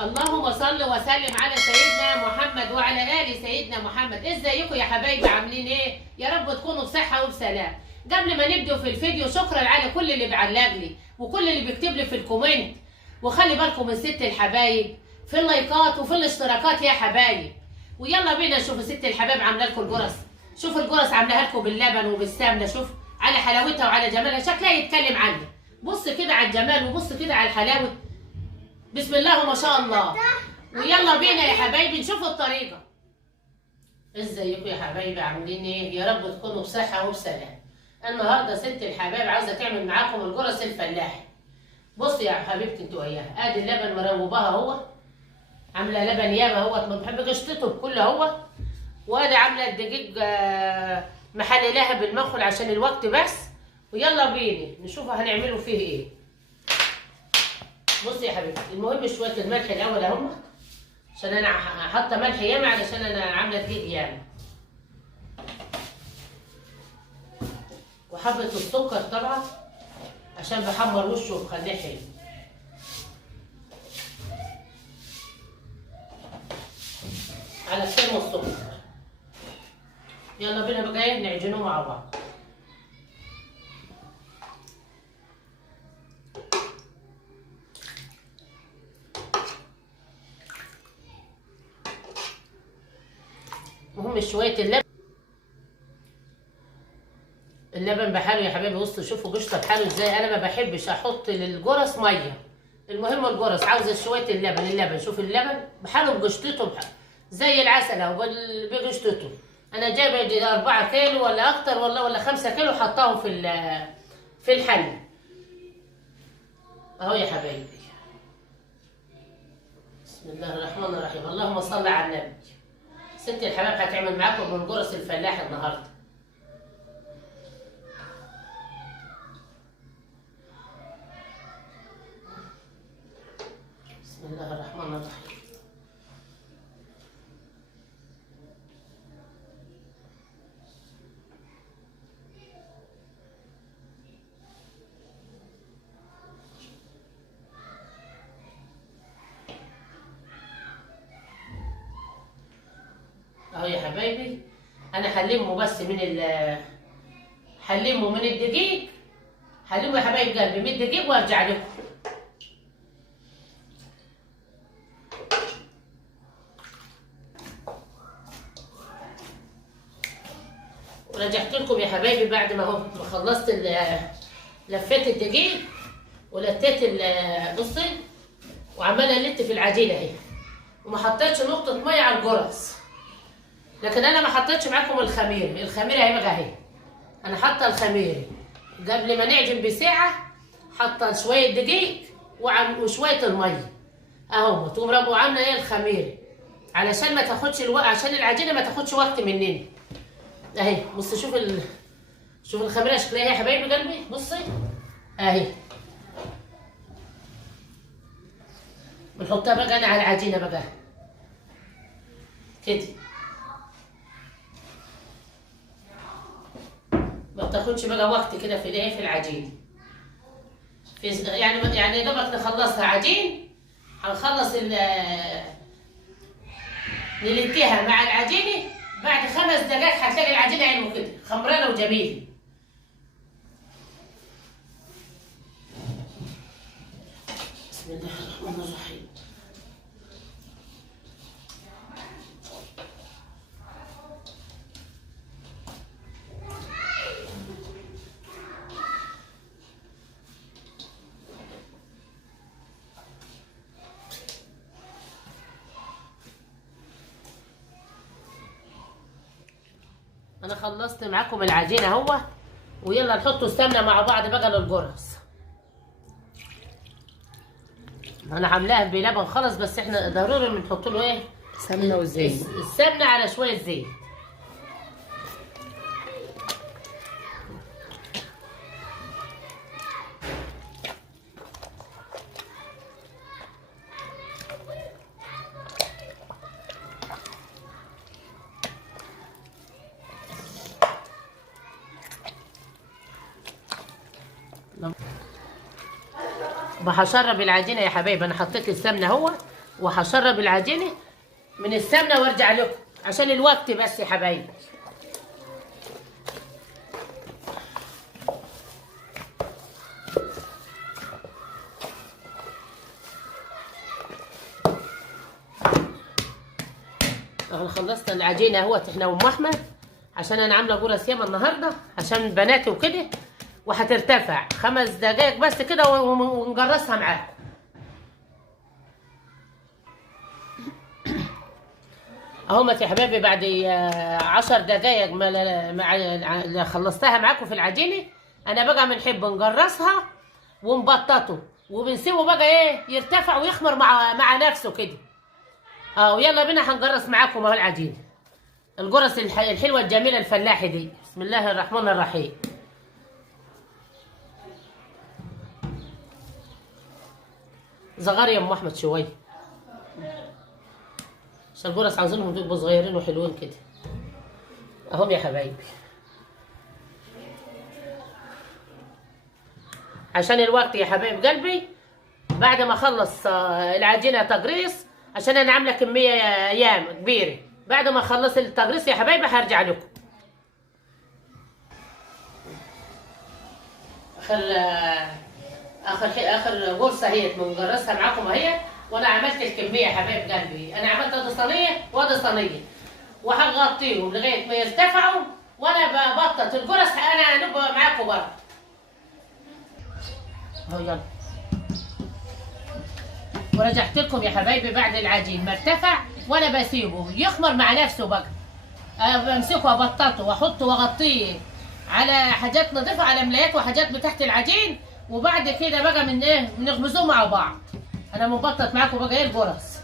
اللهم صل وسلم على سيدنا محمد وعلى آل سيدنا محمد. ازيكم يا حبايبي، عاملين ايه؟ يا رب تكونوا بصحة وبسلام. قبل ما نبدأ في الفيديو، شكرا على كل اللي بيعلق لي وكل اللي بيكتب لي في الكومنت، وخلي بالكم من ست الحبايب في اللايكات وفي الاشتراكات يا حبايب. ويلا بينا نشوف ست الحبايب عامله لكم الجرس. شوف الجرس عاملاها لكم باللبن وبالسمنه، شوف على حلاوتها وعلى جمالها، شكلها يتكلم عنها. بص كده على الجمال وبص كده على الحلاوه، بسم الله ما شاء الله. ويلا بينا يا حبايبي نشوف الطريقه. ازيكم يا حبايبي، عاملين ايه؟ يا رب تكونوا بصحه وبسلام. النهارده ست الحبايب عاوزه تعمل معاكم الجرس الفلاحي. بص يا حبيبتي انتوا وياها، ادي اللبن مروباها اهو، عامله لبن ياما اهوت، ما بحب قشطته كله اهو. وادي عامله الدقيق محللاها بالمخل عشان الوقت بس. ويلا بينا نشوف هنعمله فيه ايه. بصي يا حبيبتي، المهم شويه الملح الاول اهم، عشان انا حاطه ملح ياما علشان انا عامله دقيق ياما، وحبه السكر طبعا عشان بحمر وشه وبخليه حلو. على السم والسكر. يلا بينا بقى ايه نعجنوه مع بعض. المهم شويه اللبن بحاله يا حبايبي. بصوا شوفوا قشطه بحاله ازاي. انا ما بحبش احط للجرس ميه، المهم الجرس عاوزه شويه اللبن. شوف اللبن بحاله بقشطته زي العسل اهو بقشطته. انا جايبه يجي 4 كيلو ولا اكتر والله، ولا 5 كيلو، حطاهم في الحل اهو يا حبايبي. بسم الله الرحمن الرحيم، اللهم صل على النبي. ست الحبايب هتعمل معاكم من الجرس الفلاحي النهارده. بسم الله الرحمن الرحيم. اهو يا حبايبي، انا هلمه بس هلمه من الدقيق. هلمه يا حبايب قلبي من الدقيق وارجع لكم. ورجعت لكم يا حبايبي بعد ما هو خلصت لفيت الدقيق ولتيت بصي، وعماله الت في العجينه اهي، وما حطيتش نقطه ميه على الجرس. لكن انا ما حطيتش معاكم الخميره اهي بقى اهي. انا حاطه الخميره قبل ما نعجن بساعه، حاطه شويه دقيق وشويه الميه اهو، تقوم ربوا عامله ايه الخميره علشان ما تاخدش عشان العجينه ما تاخدش وقت مننا اهي. بصي شوف الخميره شكلها ايه يا حبايبي قلبي. بصي اهي، بنحطها بقى انا على العجينه بقى كده، ما بتاخدش بقى وقت كده في الايه في العجين. يعني دوبك نخلصها عجين، هنخلص نلتيها مع العجينه. بعد 5 دقائق هتلاقي العجينه علمه كده خمرانه وجميله. بسم الله الرحمن الرحيم. انا خلصت معاكم العجينه اهو، ويلا نحطوا السمنه مع بعض بقى للجرس. انا عاملاها بلبن خلص، بس احنا ضروري بنحط له ايه سمنه وزيت. السمنه على شويه زيت. هشرب العجينه يا حبايبي. انا حطيت السمنه اهو وهشرب العجينه من السمنه وارجع لكم عشان الوقت بس يا حبايبي. انا خلصت العجينه اهوت احنا وام احمد، عشان انا عامله جرس ياما النهارده عشان بناتي وكده، وهترتفع 5 دقايق بس كده ونجرسها معاكم. اهمت يا حبايبي بعد 10 دقايق ما خلصتها معاكم في العجينه. انا بقى بنحب نجرسها ونبططه وبنسيبه بقى ايه يرتفع ويخمر مع نفسه كده. ويلا بينا هنجرس معاكم اهو العجينه، الجرس الحلوه الجميله الفلاحي دي. بسم الله الرحمن الرحيم. صغار يا ام احمد شويه عشان الجرس عاوزينهم يبقوا صغيرين وحلوين كده اهم يا حبايبي، عشان الوقت يا حبايب قلبي. بعد ما اخلص العجينه تجريس، عشان انا عامله كميه ايام كبيره، بعد ما اخلص التجريس يا حبايبي هرجع لكم. اخر قرصه اهيت بنجرسها معاكم اهي. وانا عملت الكميه يا حبايب قلبي، انا عملت ادي صينيه وادي صينيه، وهغطيهم لغايه ما يرتفعوا وانا ببطط الجرس. انا هنبقى معاكم برضه اهو. يلا ورجعت لكم يا حبايبي بعد العجين ما ارتفع، وانا بسيبه يخمر مع نفسه بقى. بمسكه وابططه واحطه واغطيه على حاجات نظيفه، على ملايات وحاجات بتحت العجين، وبعد كده بقى من ايه بنخبزوه مع بعض. انا مبطط معاكم بقى ايه الجرس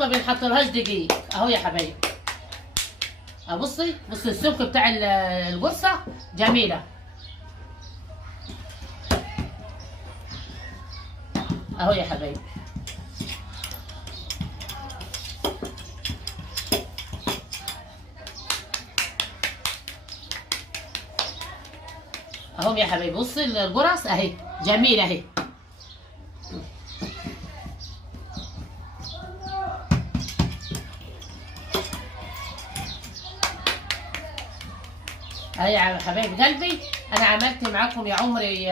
ما بنحطلهاش دقيق اهو يا حبايبي. بصي السمك بتاع الجرصه جميله اهو يا حبايبي. اهو يا حبايبي بصي الجرس اهي جميله اهي. اهي يا حبايب قلبي، انا عملت معاكم يا عمري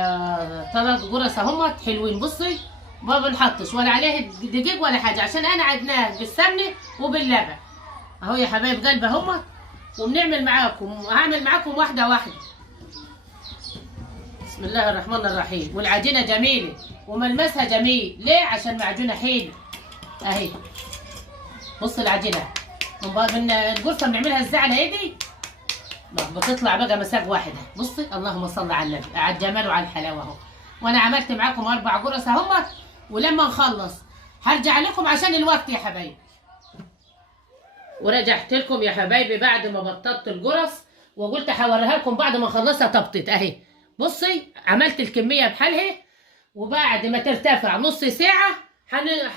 3 جرس اهمت حلوين. بصي ما بنحطش ولا عليه دقيق ولا حاجه، عشان انا عدناه بالسمنه وباللبن اهو يا حبايب قلبي اهمت. وبنعمل معاكم، هعمل معاكم واحده واحده. بسم الله الرحمن الرحيم. والعجينه جميله وملمسها جميل، ليه؟ عشان معجونه حلو اهي. بص العجينه من القرصه بنعملها ازاي على ايدي، بتطلع بقى مساق واحده. بصي اللهم صل على النبي، على الجمال وعلى الحلاوه اهو. وانا عملت معاكم 4 جرس اهمت، ولما نخلص هرجع لكم عشان الوقت يا حبايبي. ورجعت لكم يا حبايبي بعد ما بططت الجرس، وقلت هوريها لكم بعد ما اخلصها تبطيط اهي. بصي عملت الكميه بحالها، وبعد ما ترتفع نص ساعه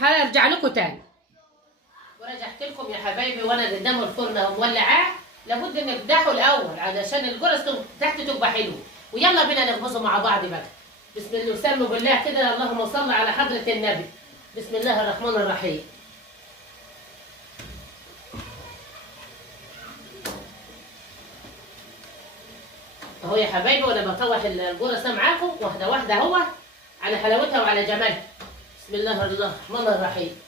هرجع لكم تاني. ورجعت لكم يا حبايبي وانا قدام الفرن مولعاه. لابد انك تدعوا الاول علشان الجرس تحت تبقى حلو. ويلا بينا نخبزه مع بعض بقى. بسم الله وسلموا بالله كده، اللهم صل على حضره النبي. بسم الله الرحمن الرحيم. اهو يا حبايبي وانا بطوح الجرس معاكم واحده واحده اهو على حلاوتها وعلى جمالها. بسم الله الرحمن الرحيم.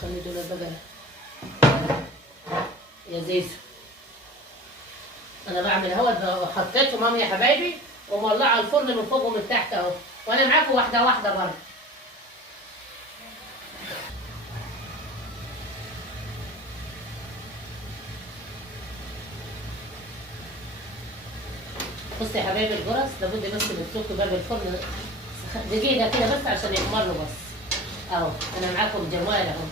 خلي دول بقى يا زيزو. انا بعمل اهو، حطيتهم يا حبايبي ومولعه الفرن من فوق ومن تحت اهو، وانا معاكم واحده واحده برضه. بص يا حبايبي الجرس لابد بس بتسكوا باب الفرن دقيقه كده بس عشان يحمر له بس اهو. انا معاكم جمال اهو.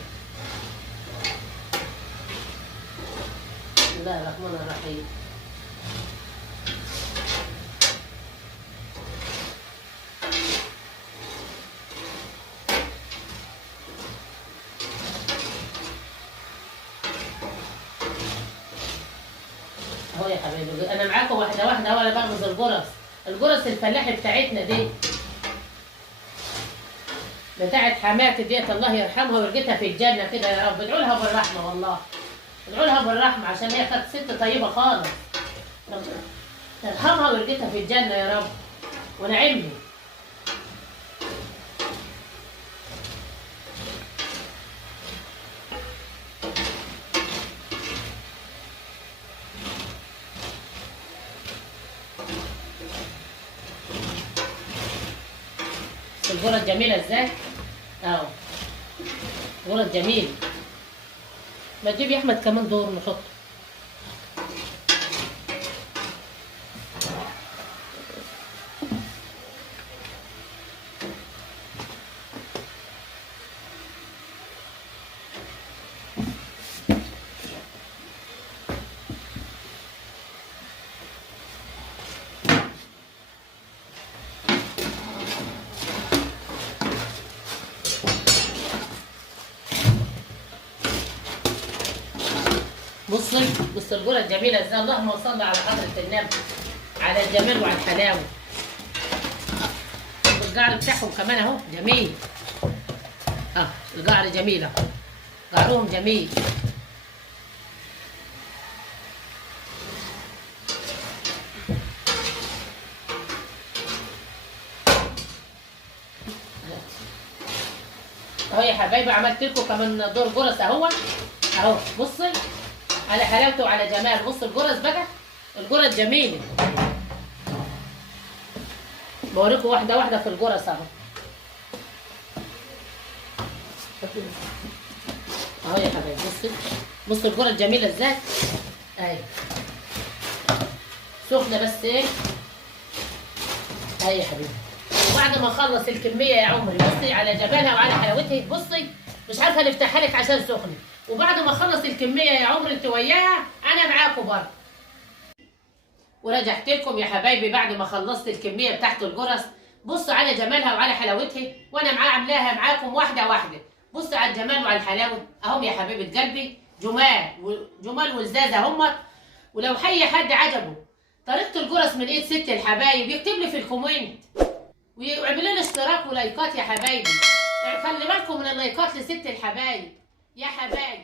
بسم الله الرحمن الرحيم. اهو يا حبايبي انا معاكم واحده واحده اهو. انا بغمز الجرس، الجرس الفلاحي بتاعتنا دي بتاعت حماتي ديت الله يرحمها ويرجتها في الجنه كده يا رب. ادعوا لها بالرحمه والله، ادعوا لها بالرحمه عشان هي كانت ست طيبه خالص. يرحمها ويرجتها في الجنه يا رب ونعمني. الجرة جميلة ازاي؟ اهو جرة جميل. ما تجيب يا احمد كمان دور نحطه. بص الجرة الجميلة ازاي. اللهم صل على حضرة النبي، على الجمال وعلى الحلاوة. والجعر بتاعهم كمان اهو جميل. الجعر جميل اهو، جعرهم جميل. اهو يا حبايبي عملت لكم كمان دور جرس اهو. اهو بصي على حلاوته وعلى جمال. بص الجرس بقى، الجرس جميل. بوريكم واحده واحده في الجرس اهو. اهو يا حبايبي بص الجرس جميله ازاي. اهي سخنه بس ايه. اهي يا حبيبي. وبعد ما اخلص الكميه يا عمري بصي على جمالها وعلى حلاوتها. بصي مش عارفه نفتحها لك عشان سخنه. وبعد ما اخلص الكميه يا عمري انت وياها انا معاكم برضه. ورجعت لكم يا حبايبي بعد ما خلصت الكميه بتاعت الجرس. بصوا على جمالها وعلى حلاوتها وانا عاملاها معاكم واحده واحده. بصوا على الجمال وعلى الحلاوه اهم يا حبيبه قلبي. جمال ولذاذه هم. ولو حي حد عجبه طريقه الجرس من ايد ست الحبايب يكتب لي في الكومنت ويعملوا لي اشتراك ولايكات يا حبايبي. خلي بالكم من اللايكات لست الحبايب يا حبايب.